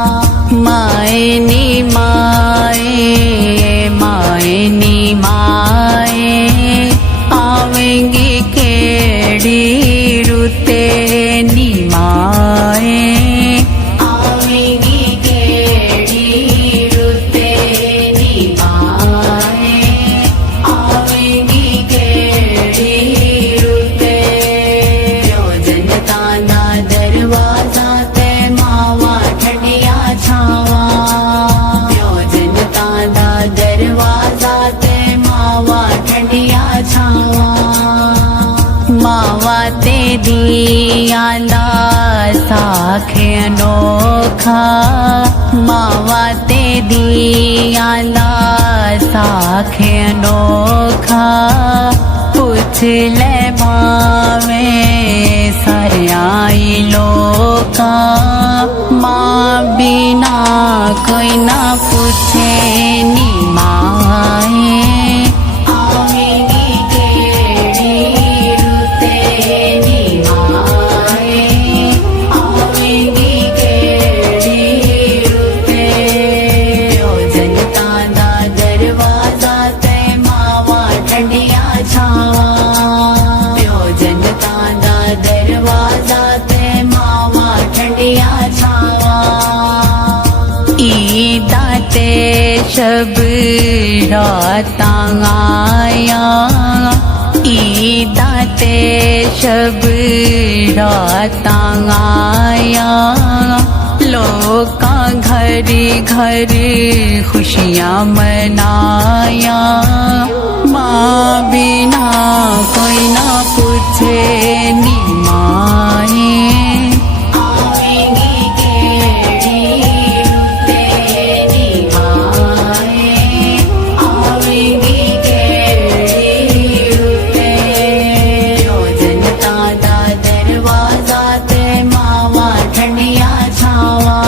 मायनी माए मायनी माए आवेंगी केड़ी रुते नी माए आवेंगी केड़ी रुते नी माए आवेंगी केड़ी रुते जनता ना दरवाजा ते मावा ठंडिया छावा जनता दा दरवाजा ते मावा ठंडिया छावा मावा ते दिया दा साखे अनोखा मावा ते दिया दा साखे अनोखा पूछ ले मावे सरयाई लोका माँ बिना कोई ना पूछे नी माए आवेंगी केड़ी रुते नी माए आवेंगी केड़ी रुते जनता दा दरवाजा ते मावा ठंडिया छावा जनता दा दरवाजा ते मावा ठंडिया छावा ईदा ते शब रातां आया ईदा ते शब रातां आया लोकां घर घर खुशियां मनाया माँ बिना कोई ना पूछे नी माए आवेंगी केड़ी रुते नी माए आवेंगी केड़ी रुते जनता दा दरवाजा ते मावा ठंडिया छावा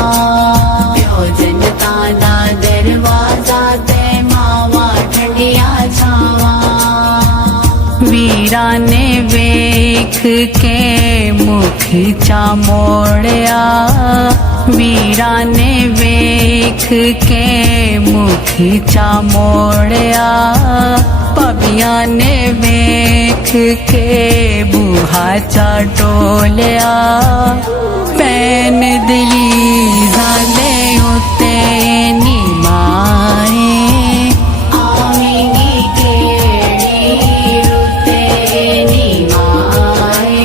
जनता दा दरवाजा ते मावा ठंडिया छावा वीरा ने वेख के मुख चा मोड़या वीरा ने वेख के मुख चा मोड़या पबिया ने वेख के बूहा चा टोलिया पैन दिली जाले उते नी माए आवेंगी केड़ी रुते नी माए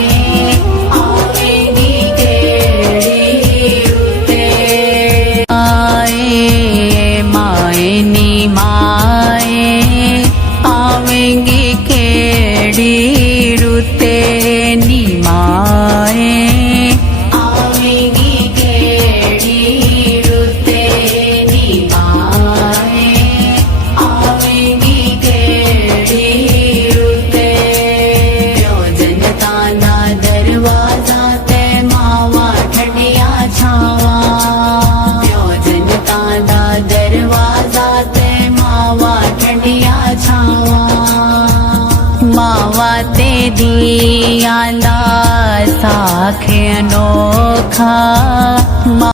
आवेंगी केड़ी रुते आए माए नी माए आवेंगी केड़ी रुते नी माए आवेंगी केड़ी रुते नी माए आवेंगी केड़ी रुते जनता दा दरवाजा ते मावा ठंडिया छावा जनता दा दरवाजा ते मावा ठंडिया छावा मावा ते दिया दा साखे अनोखा